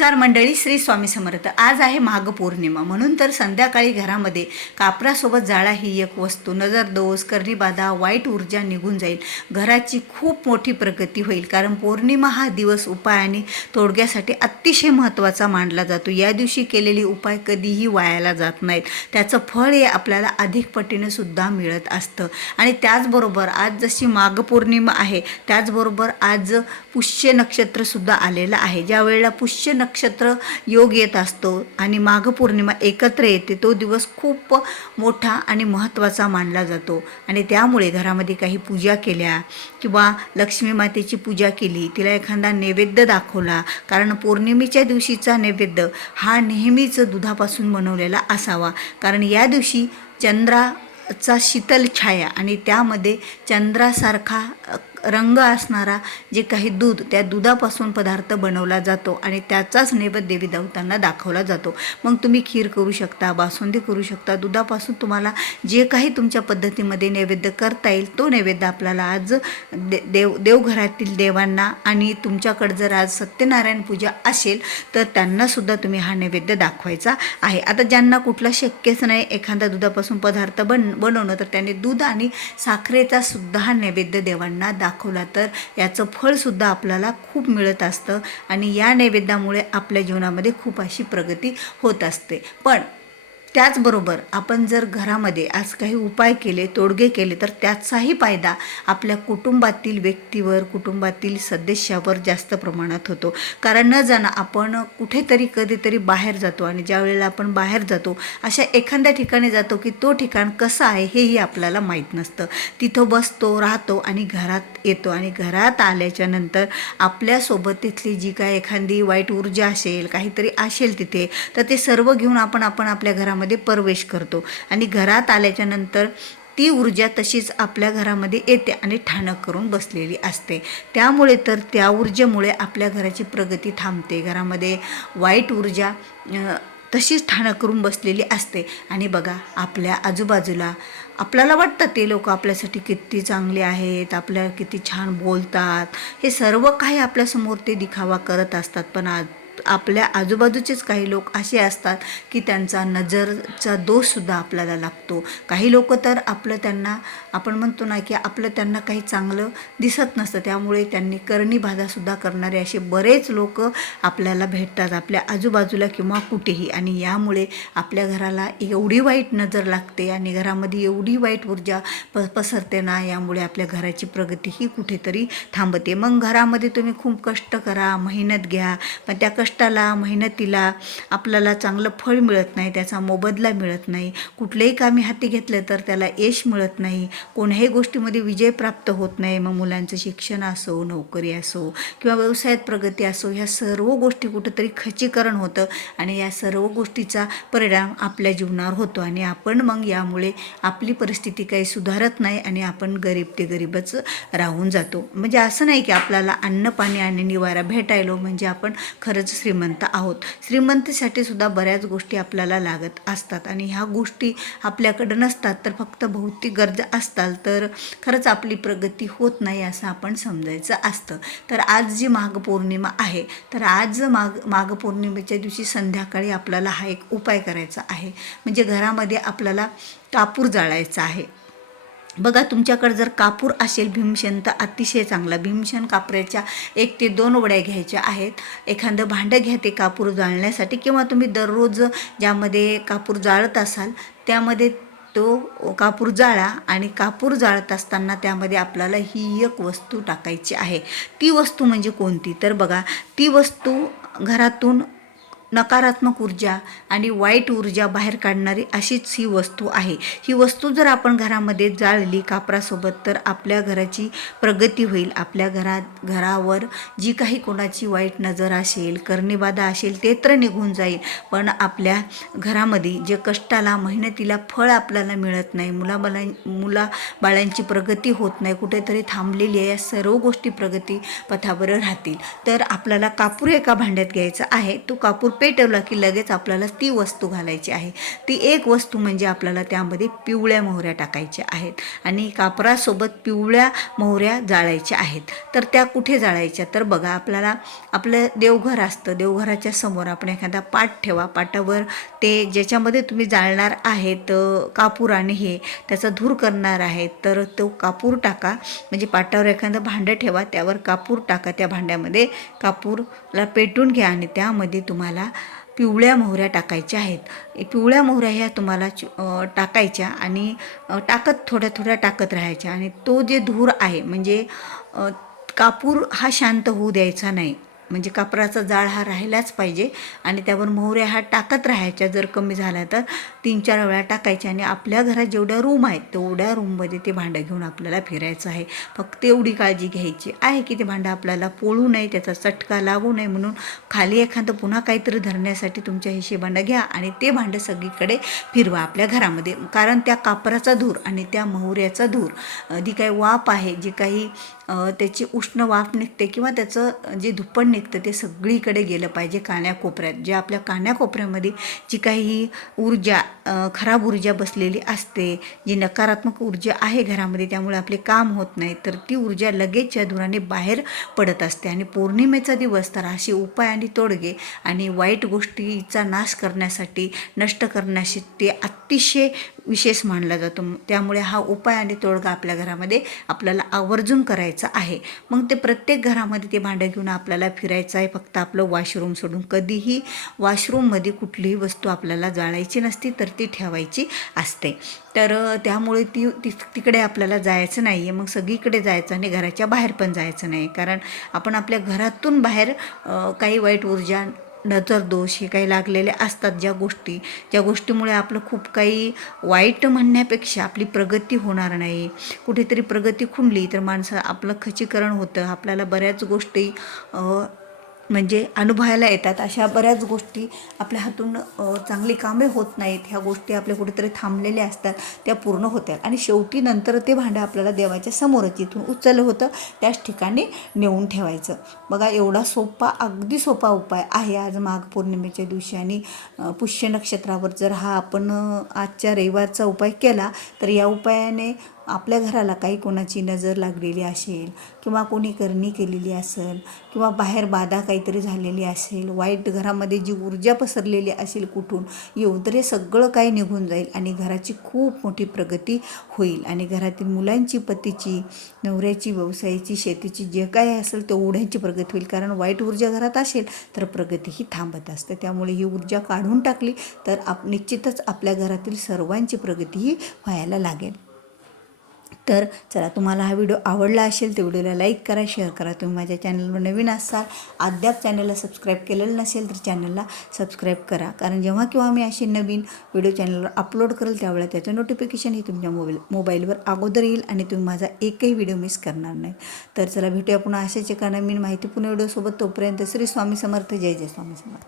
नमस्कार मंडळी श्री स्वामी समर्थ. आज आहे माघ पौर्णिमा म्हणून तर संध्याकाळी घरामध्ये कापरासोबत जाळा ही एक वस्तू. नजरदोष कर्णीबाधा वाईट ऊर्जा निघून जाईल. घराची खूप मोठी प्रगती होईल. कारण पौर्णिमा हा दिवस उपाय आणि तोडग्यासाठी अतिशय महत्त्वाचा मानला जातो. या दिवशी केलेली उपाय कधीही वायाला जात नाहीत. त्याचं फळ हे आपल्याला अधिक पटीने सुद्धा मिळत असतं. आणि त्याचबरोबर आज जशी माघ पौर्णिमा आहे त्याचबरोबर आज पुष्य नक्षत्रसुद्धा आलेलं आहे. ज्या वेळेला पुष्य नक्षत्र योग येत असतो आणि माघ पौर्णिमा एकत्र येते तो दिवस खूप मोठा आणि महत्त्वाचा मानला जातो. आणि त्यामुळे घरामध्ये काही पूजा केल्या किंवा लक्ष्मी मातेची पूजा केली तिला एखादा नैवेद्य दाखवला. कारण पौर्णिमेच्या दिवशीचा नैवेद्य हा नेहमीच दुधापासून बनवलेला असावा. कारण या दिवशी चंद्रा चा शीतल छाया आणि त्यामध्ये चंद्रासारखा रंग असणारा जे काही दूध त्या दुधापासून पदार्थ बनवला जातो आणि त्याचाच नैवेद्य देवी देवतांना दाखवला जातो. मग तुम्ही खीर करू शकता बासुंदी करू शकता. दुधापासून तुम्हाला जे काही तुमच्या पद्धतीमध्ये नैवेद्य करता येईल तो नैवेद्य आपल्याला आज दे देव देवघरातील देवांना आणि तुमच्याकडं जर आज सत्यनारायण पूजा असेल तर त्यांनासुद्धा तुम्ही हा नैवेद्य दाखवायचा आहे. आता ज्यांना कुठला शक्यच नाही एखादा दुधापासून पदार्थ बन बनवणं तर त्यांनी दूध आणि साखरेचा सुद्धा हा नैवेद्य देवांना दाखवला तर याचं फळसुद्धा आपल्याला खूप मिळत असतं आणि या नैवेद्यामुळे आपल्या जीवनामध्ये खूप अशी प्रगती होत असते. पण त्याचबरोबर आपण जर घरामध्ये आज काही उपाय केले तोडगे केले तर त्याचाही फायदा आपल्या कुटुंबातील व्यक्तीवर कुटुंबातील सदस्यावर जास्त प्रमाणात होतो. कारण न जाणं आपण कुठेतरी कधीतरी बाहेर जातो आणि ज्या वेळेला आपण बाहेर जातो अशा एखाद्या ठिकाणी जातो की तो ठिकाण कसं आहे हेही आपल्याला माहीत नसतं. तिथं बसतो राहतो आणि घरात येतो आणि घरात आल्याच्यानंतर आपल्यासोबत तिथली जी काय एखादी वाईट ऊर्जा असेल काहीतरी असेल तिथे तर ते सर्व घेऊन आपण आपण आपल्या घरामध्ये प्रवेश करतो. आणि घरात आल्याच्यानंतर ती ऊर्जा तशीच आपल्या घरामध्ये येते आणि ठाणक करून बसलेली असते. त्यामुळे तर त्या ऊर्जेमुळे आपल्या घराची प्रगती थांबते. घरामध्ये वाईट ऊर्जा तशीच ठाणं करून बसलेली असते. आणि बघा आपल्या आजूबाजूला आपल्याला वाटतं ते लोक आपल्यासाठी किती चांगले आहेत आपल्या किती छान बोलतात. हे सर्व काही आपल्यासमोर ते दिखावा करत असतात. पण आज आपल्या आजूबाजूचेच काही लोक असे असतात की त्यांचा नजरचा दोषसुद्धा आपल्याला लागतो. काही लोक तर आपलं त्यांना आपण म्हणतो ना की आपलं त्यांना काही चांगलं दिसत नसतं. त्यामुळे त्यांनी करणी बाधासुद्धा करणारे असे बरेच लोक आपल्याला भेटतात आपल्या आजूबाजूला किंवा कुठेही. आणि यामुळे आपल्या घराला एवढी वाईट नजर लागते आणि घरामध्ये एवढी वाईट ऊर्जा प पसरते ना यामुळे आपल्या घराची प्रगतीही कुठेतरी थांबते. मग घरामध्ये तुम्ही खूप कष्ट करा मेहनत घ्या पण त्या कष्टाला मेहनतीला आपल्याला चांगलं फळ मिळत नाही त्याचा मोबदला मिळत नाही. कुठलेही कामी हाती घेतलं तर त्याला यश मिळत नाही. कोणत्याही गोष्टीमध्ये विजय प्राप्त होत नाही. मग मुलांचं शिक्षण असो नोकरी असो किंवा व्यवसायात प्रगती असो ह्या सर्व गोष्टी कुठंतरी खचीकरण होतं आणि या सर्व गोष्टीचा परिणाम आपल्या जीवनावर होतो आणि आपण मग यामुळे आपली परिस्थिती काही सुधारत नाही आणि आपण गरीब ते गरीबच राहून जातो. म्हणजे असं नाही की आपल्याला अन्न पाणी आणि निवारा भेटायलो म्हणजे आपण खरंच श्रीमंत आहोत. श्रीमंतीसाठी सुद्धा बऱ्याच गोष्टी आपल्याला लागत असतात आणि ह्या गोष्टी आपल्याकडं नसतात तर फक्त भौतिक गरजा असतात तर खरंच आपली प्रगती होत नाही असं आपण समजायचं असतं. तर आज जी माघ पौर्णिमा आहे तर आज माघ माघ पौर्णिमेच्या दिवशी संध्याकाळी आपल्याला हा एक उपाय करायचा आहे. म्हणजे घरामध्ये आपल्याला कापूर जाळायचा आहे. बघा तुमच्याकडे जर कापूर असेल भीमसेन तर अतिशय चांगला. भीमसेन कापऱ्याच्या एक ते दोन वड्या घ्यायच्या आहेत. एखादं भांडं घ्या ते कापूर जाळण्यासाठी किंवा तुम्ही दररोज ज्यामध्ये कापूर जाळत असाल त्यामध्ये तो कापूर जाळा आणि कापूर जाळत असताना त्यामध्ये आपल्याला ही एक वस्तू टाकायची आहे. ती वस्तू म्हणजे कोणती? तर बघा ती वस्तू घरातून नकारात्मक ऊर्जा आणि वाईट ऊर्जा बाहेर काढणारी अशीच ही वस्तू आहे. ही वस्तू जर आपण घरामध्ये जाळली कापरासोबत तर आपल्या घराची प्रगती होईल. आपल्या घरात घरावर जी काही कोणाची वाईट नजर असेल कर्णीबाधा असेल ते तर निघून जाईल. पण आपल्या घरामध्ये जे कष्टाला मेहनतीला फळ आपल्याला मिळत नाही मुलाबाला मुला बाळांची प्रगती होत नाही कुठेतरी थांबलेली आहे या सर्व गोष्टी प्रगती पथावर राहतील. तर आपल्याला कापूर एका भांड्यात घ्यायचा आहे. तो कापूर पेटवला की लगेच आपल्याला ती वस्तू घालायची आहे. ती एक वस्तू म्हणजे आपल्याला त्यामध्ये पिवळ्या मोहऱ्या टाकायच्या आहेत आणि कापरासोबत पिवळ्या मोहऱ्या जाळायच्या आहेत. तर त्या कुठे जाळायच्या? तर बघा आपल्याला आपलं देवघर असतं. देवघराच्या समोर आपण एखादा पाट ठेवा. पाटावर ते ज्याच्यामध्ये तुम्ही जाळणार आहेत कापूर आणि हे त्याचा धूर करणार आहेत तर तो कापूर टाका. म्हणजे पाटावर एखादं भांडं ठेवा त्यावर कापूर टाका. त्या भांड्यामध्ये कापूरला पेटून घ्या आणि त्यामध्ये तुम्हाला पिवळ्या मोहऱ्या टाकायच्या आहेत. पिवळ्या मोहऱ्या ह्या तुम्हाला टाकायच्या आणि टाकत थोड्या थोड्या टाकत राहायच्या. आणि तो जे धूर आहे म्हणजे कापूर हा शांत होऊ द्यायचा नाही. म्हणजे कापराचा जाळ हा राहिलाच पाहिजे आणि त्यावर मोहऱ्या हा टाकत राहायच्या. जर कमी झाला तर तीन चार वेळा टाकायच्या आणि आपल्या घरात जेवढ्या रूम आहेत तेवढ्या रूममध्ये ते भांडं घेऊन आपल्याला फिरायचं आहे. फक्त एवढी काळजी घ्यायची आहे की ते भांडं आपल्याला पोळू नये त्याचा चटका लागू नये म्हणून खाली एखादं पुन्हा काहीतरी धरण्यासाठी तुमच्या हिशेबानं घ्या आणि ते भांडं सगळीकडे फिरवा आपल्या घरामध्ये. कारण त्या कापराचा धूर आणि त्या मोहऱ्याचा धूर जी काही वाफ आहे जी काही त्याची उष्ण वाफ निघते किंवा त्याचं जे धुप्पण निघतं ते सगळीकडे गेलं पाहिजे काण्याकोपऱ्यात जे आपल्या काण्याकोपऱ्यामध्ये जी काही ऊर्जा खराब ऊर्जा बसलेली असते जी नकारात्मक ऊर्जा आहे घरामध्ये त्यामुळे आपले काम होत नाही तर ती ऊर्जा लगेच या धुराने बाहेर पडत असते. आणि पौर्णिमेचा दिवस तर असे उपाय आणि तोडगे आणि वाईट गोष्टीचा नाश करण्यासाठी नष्ट करण्यासाठी अतिशय विशेष मानला जातो. त्यामुळे हा उपाय आणि तोडगा आपल्या घरामध्ये आपल्याला आवर्जून करायचा आहे. मग ते प्रत्येक घरामध्ये ते भांडं घेऊन आपल्याला फिरायचं आहे. फक्त आपलं वॉशरूम सोडून कधीही वॉशरूममध्ये कुठलीही वस्तू आपल्याला जाळायची नसती तर ती ठेवायची असते. तर त्यामुळे ती तिकडे आपल्याला जायचं नाही आहे मग सगळीकडे जायचं आणि घराच्या बाहेर पण जायचं नाही. कारण आपण आपल्या घरातून बाहेर काही वाईट ऊर्जा नजर दोष हे काही लागलेले असतात ज्या गोष्टी. ज्या गोष्टीमुळे आपलं खूप काही वाईट म्हणण्यापेक्षा आपली प्रगती होणार नाही. कुठेतरी प्रगती खुंडली तर माणसं आपलं खचीकरण होतं. आपल्याला बऱ्याच गोष्टी म्हणजे अनुभवायला येतात. अशा बऱ्याच गोष्टी आपल्या हातून चांगली कामे होत नाहीत. ह्या गोष्टी आपल्या कुठेतरी थांबलेल्या असतात. त्या पूर्ण होतात. आणि शेवटी नंतर ते भांडं आपल्याला देवाच्या समोरच इथून उचललं होतं. त्याच ठिकाणी नेऊन ठेवायचं. बघा एवढा सोपा अगदी सोपा उपाय आहे आज माघ पौर्णिमेच्या दिवशी. आणि पुष्य नक्षत्रावर जर हा आपण आजच्या रविवारचा उपाय केला तर या उपायाने आपल्या घराला काही कोणाची नजर लागलेली असेल किंवा कोणी करणी केलेली असेल किंवा बाहेर बाधा काहीतरी झालेली असेल वाईट घरामध्ये जी ऊर्जा पसरलेली असेल कुठून येऊन तर हे सगळं काही निघून जाईल आणि घराची खूप मोठी प्रगती होईल. आणि घरातील मुलांची पतीची नवऱ्याची व्यवसायाची शेतीची जे काय असेल तेवढ्यांची प्रगती होईल. कारण वाईट ऊर्जा घरात असेल तर प्रगती ही थांबत असते. त्यामुळे ही ऊर्जा काढून टाकली तर आप निश्चितच आपल्या घरातील सर्वांची प्रगतीही व्हायला लागेल. तर चला तुम्हाला हा व्हिडिओ आवडला असेल तर व्हिडिओला लाईक करा शेअर करा. तुम्ही माझ्या चॅनलवर नवीन असाल अद्याप चॅनलला सबस्क्राईब केलेलं नसेल तर चॅनलला सबस्क्राईब करा. कारण जेव्हा केव्हा मी असे नवीन व्हिडिओ चॅनलवर अपलोड करेल त्यावेळेला त्याचं नोटिफिकेशन हे तुमच्या मोबाईल मोबाईलवर अगोदर येईल आणि तुम्ही माझा एकही व्हिडिओ मिस करणार नाही. तर चला भेटूया पुन्हा अशाच एका नवीन माहितीपूर्ण व्हिडिओसोबत. तोपर्यंत श्री स्वामी समर्थ. जय जय स्वामी समर्थ.